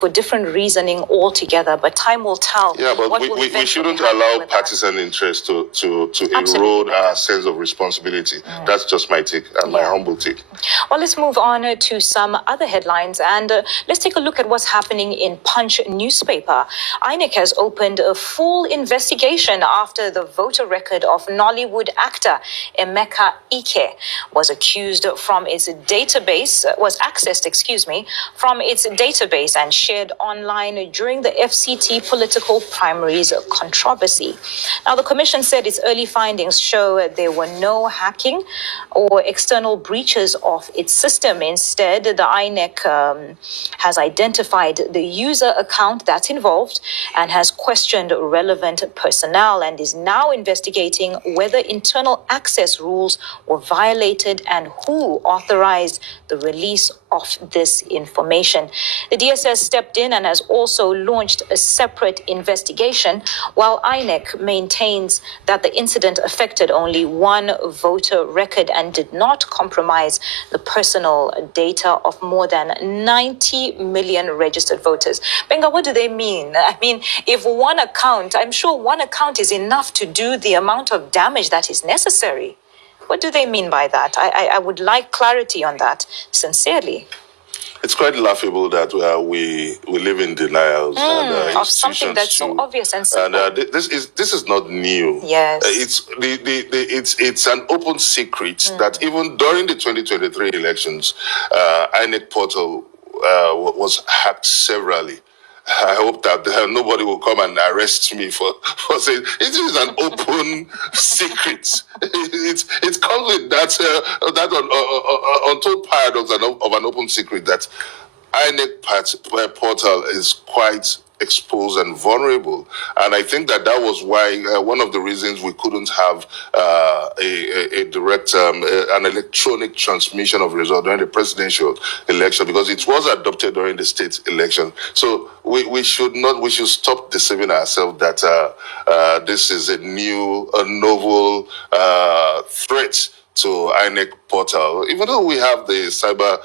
for different reasoning altogether, but time will tell. Yeah, but we shouldn't allow partisan interest to erode our sense of responsibility. That's just my take, my humble take. Well, let's move on to some other headlines, and let's take a look at what's happening in Punch newspaper. INEC has opened a full investigation after the voter record of Nollywood actor Emeka Ike was accused from its database, was accessed, from its database and shared online during the FCT political primaries controversy. Now, the commission said its early findings show there were no hacking or external breaches of its system. Instead, the INEC has identified the user account that's involved and has questioned relevant personnel and is now investigating whether internal access rules were violated and who authorized the release of this information. The DSS stepped in and has also launched a separate investigation, while INEC maintains that the incident affected only one voter record and did not compromise the personal data of more than 90 million registered voters. Benga, what do they mean? I mean, if one account, I'm sure one account is enough to do the amount of damage that is necessary. What do they mean by that? I would like clarity on that, sincerely. It's quite laughable that we live in denials and of something that's so obvious and simple. And this is not new. Yes, it's an open secret that even during the 2023 elections, INEC portal was hacked severally. I hope that nobody will come and arrest me for saying it is an open secret. It comes with that untold paradox of an open secret that INEC portal is quite exposed and vulnerable, and I think that was why one of the reasons we couldn't have a direct an electronic transmission of results during the presidential election, because it was adopted during the state election. So we should stop deceiving ourselves that this is a novel threat to INEC portal, even though we have the Cyber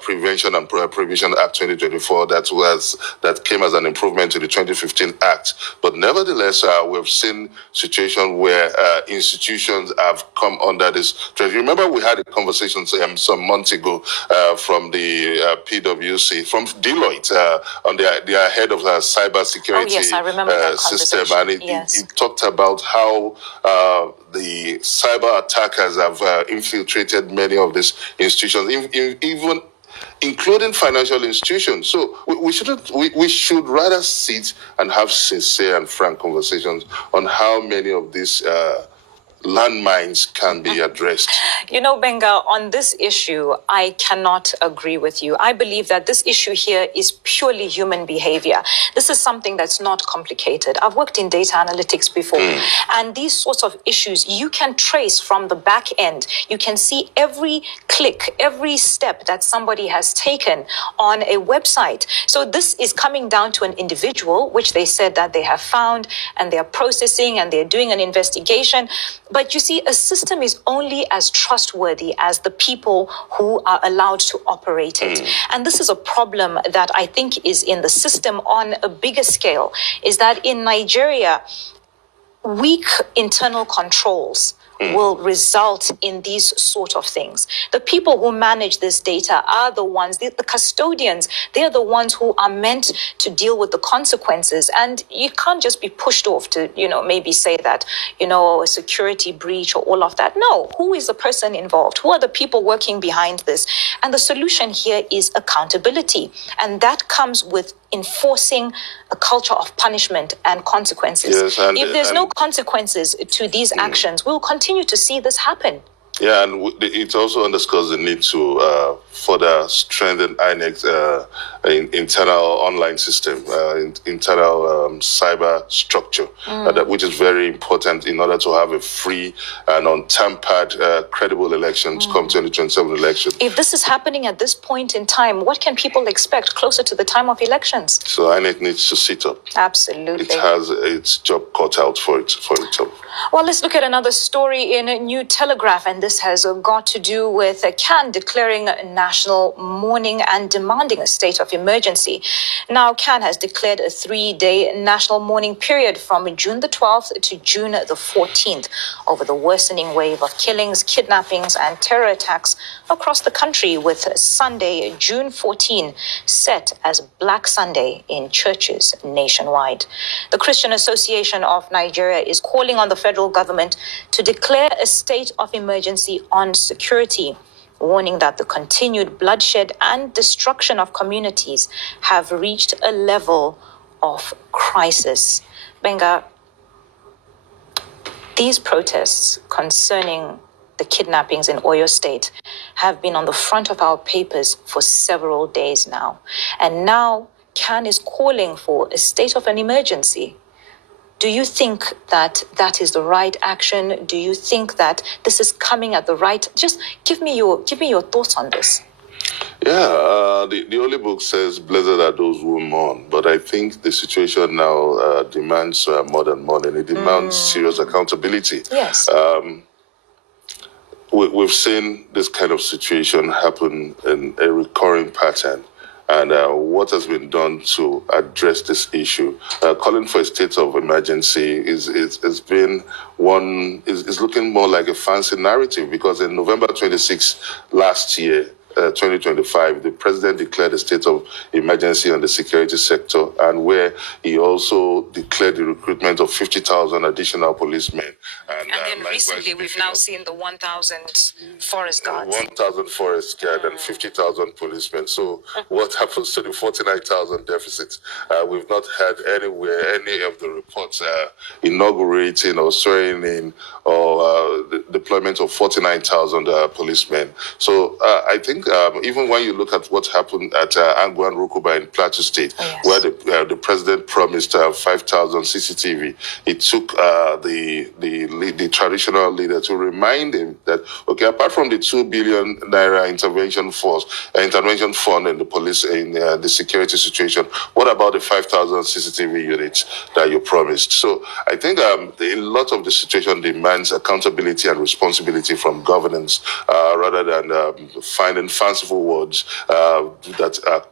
Prevention and Prohibition Act 2024 that came as an improvement to the 2015 Act. But nevertheless, we've seen situations where institutions have come under this threat. Remember, we had a conversation some months ago from the PwC, from Deloitte, on their head of the cyber security system, and it talked about how the cyber attackers have infiltrated many of these institutions, even including financial institutions. So we should rather sit and have sincere and frank conversations on how many of these landmines can be addressed. You know, Benga, on this issue, I cannot agree with you. I believe that this issue here is purely human behavior. This is something that's not complicated. I've worked in data analytics before, and these sorts of issues you can trace from the back end. You can see every click, every step that somebody has taken on a website. So this is coming down to an individual, which they said that they have found, and they're processing and they're doing an investigation. But you see, a system is only as trustworthy as the people who are allowed to operate it. And this is a problem that I think is in the system on a bigger scale, is that in Nigeria, weak internal controls will result in these sort of things. The people who manage this data are the ones, the custodians, they're the ones who are meant to deal with the consequences. And you can't just be pushed off to, maybe say that, a security breach or all of that. No, who is the person involved? Who are the people working behind this? And the solution here is accountability. And that comes with enforcing a culture of punishment and consequences. Yes, if there's no consequences to these actions, we'll continue to see this happen. Yeah, and it also underscores the need to further strengthen INEC's internal online system, internal cyber structure, which is very important in order to have a free and untampered, credible elections come 2027 election. If this is happening at this point in time, what can people expect closer to the time of elections? So INEC needs to sit up. Absolutely. It has its job cut out for itself. Well, let's look at another story in New Telegraph, and this has got to do with CAN declaring national mourning and demanding a state of emergency. Now, CAN has declared a 3-day national mourning period from June the 12th to June the 14th over the worsening wave of killings, kidnappings, and terror attacks across the country, with Sunday, June 14, set as Black Sunday in churches nationwide. The Christian Association of Nigeria is calling on the federal government to declare a state of emergency on security, warning that the continued bloodshed and destruction of communities have reached a level of crisis. Benga, these protests concerning the kidnappings in Oyo State have been on the front of our papers for several days now. And now CAN is calling for a state of an emergency. Do you think that that is the right action? Do you think that this is coming at the right? Just give me your thoughts on this. Yeah, the Holy Book says, "Blessed are those who mourn." But I think the situation now demands more than mourning. It demands serious accountability. Yes. We've seen this kind of situation happen in a recurring pattern. And what has been done to address this issue? Calling for a state of emergency is looking more like a fancy narrative, because in November 26 last year, 2025, the president declared a state of emergency on the security sector, and where he also declared the recruitment of 50,000 additional policemen. And then recently, we've now seen the 1,000 forest guards. 1,000 forest guards and 50,000 policemen. So what happens to the 49,000 deficit? We've not had anywhere any of the reports inaugurating or swearing in or the deployment of 49,000 policemen. So I think even when you look at what happened at Angwan Rukuba in Plateau State, where the president promised 5,000 CCTV, it took the traditional leader to remind him that, okay, apart from the 2 billion naira intervention fund in the police in the security situation, what about the 5,000 CCTV units that you promised? So I think a lot of the situation demands accountability and responsibility from governance rather than finding fanciful words that are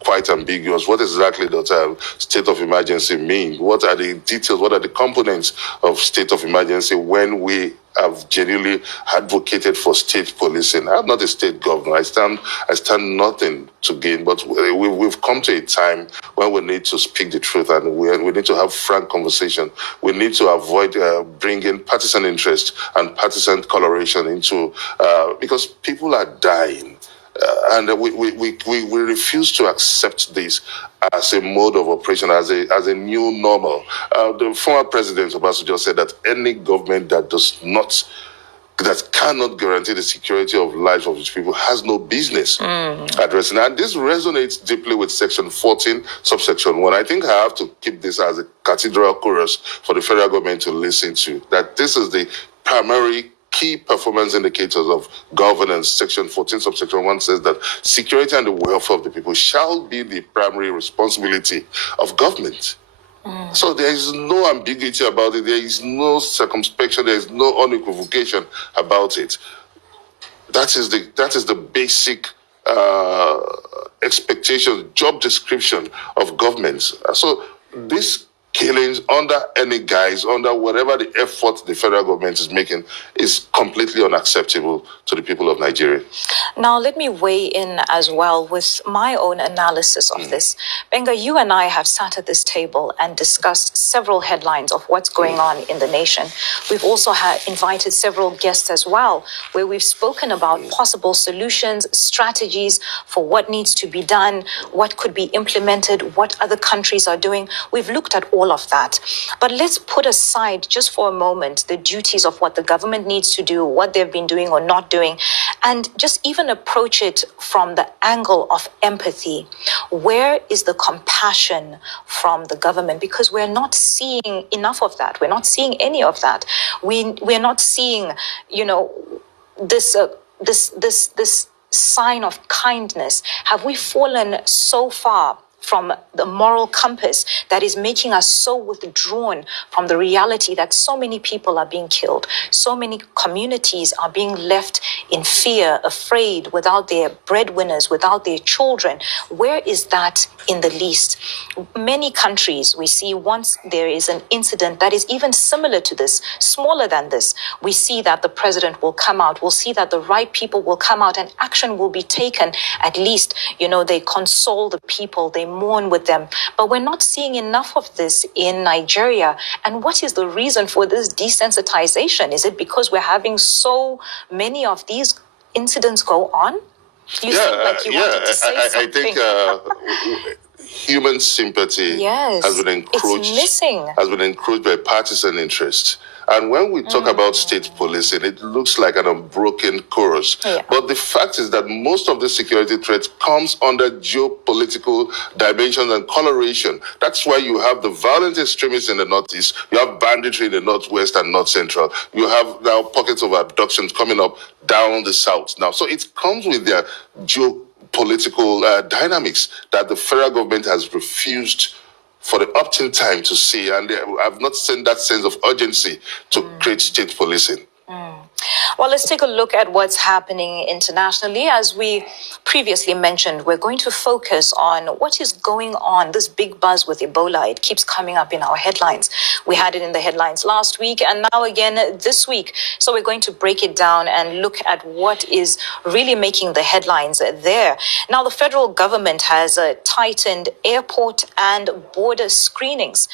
quite ambiguous. What exactly does state of emergency mean? What are the details? What are the components of state of emergency when we have genuinely advocated for state policing? I'm not a state governor. I stand nothing to gain, but we've come to a time when we need to speak the truth, and we need to have frank conversation. We need to avoid bringing partisan interest and partisan coloration into, because people are dying. And we refuse to accept this as a mode of operation, as a new normal. The former president Obasanjo said that any government that cannot guarantee the security of lives of its people has no business addressing. And this resonates deeply with Section 14, subsection 1. I think I have to keep this as a cathedral chorus for the federal government to listen to, that this is the primary key performance indicators of governance. Section 14, subsection 1 says that security and the welfare of the people shall be the primary responsibility of government. So there is no ambiguity about it. There is no circumspection. There is no unequivocation about it. That is the basic expectation, job description of governments. So this killings under any guise, under whatever the effort the federal government is making, is completely unacceptable to the people of Nigeria. Now, let me weigh in as well with my own analysis of this. Benga, you and I have sat at this table and discussed several headlines of what's going on in the nation. We've also invited several guests as well, where we've spoken about possible solutions, strategies for what needs to be done, what could be implemented, what other countries are doing. We've looked at all of that. But let's put aside just for a moment the duties of what the government needs to do, what they've been doing or not doing, and just even approach it from the angle of empathy. Where is the compassion from the government? Because we're not seeing enough of that. We're not seeing any of that. We're not seeing, this sign of kindness. Have we fallen so far from the moral compass that is making us so withdrawn from the reality that so many people are being killed, so many communities are being left in fear, afraid, without their breadwinners, without their children. Where is that in the least? Many countries we see, once there is an incident that is even similar to this, smaller than this, we see that the president will come out, we'll see that the right people will come out and action will be taken. At least, they console the people, they mourn with them. But we're not seeing enough of this in Nigeria. And what is the reason for this desensitization? Is it because we're having so many of these incidents go on? You seem like you wanted to say something. I think human sympathy has been encroached. It's missing. Has been encroached by partisan interest. And when we talk about state policing, it looks like an unbroken chorus. Yeah. But the fact is that most of the security threats comes under geopolitical dimensions and coloration. That's why you have the violent extremists in the northeast, you have banditry in the northwest and north central, you have now pockets of abductions coming up down the south now. So it comes with their geopolitical dynamics that the federal government has refused for the opting time to see, and I've not seen that sense of urgency to create state policing. Well, let's take a look at what's happening internationally. As we previously mentioned, we're going to focus on what is going on, this big buzz with Ebola. It keeps coming up in our headlines. We had it in the headlines last week and now again this week. So we're going to break it down and look at what is really making the headlines there. Now, the federal government has tightened airport and border screenings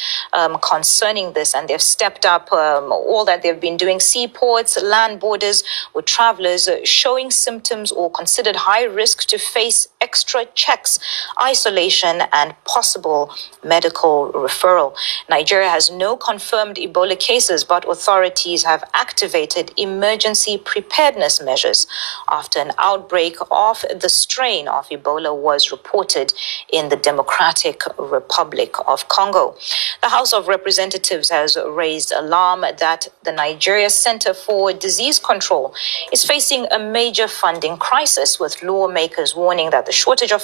concerning this, and they've stepped up all that they've been doing. Seaports, land borders, with travelers showing symptoms or considered high risk to face extra checks, isolation, and possible medical referral. Nigeria has no confirmed Ebola cases, but authorities have activated emergency preparedness measures after an outbreak of the strain of Ebola was reported in the Democratic Republic of Congo. The House of Representatives has raised alarm that the Nigeria Center for Disease Control is facing a major funding crisis, with lawmakers warning that the shortage of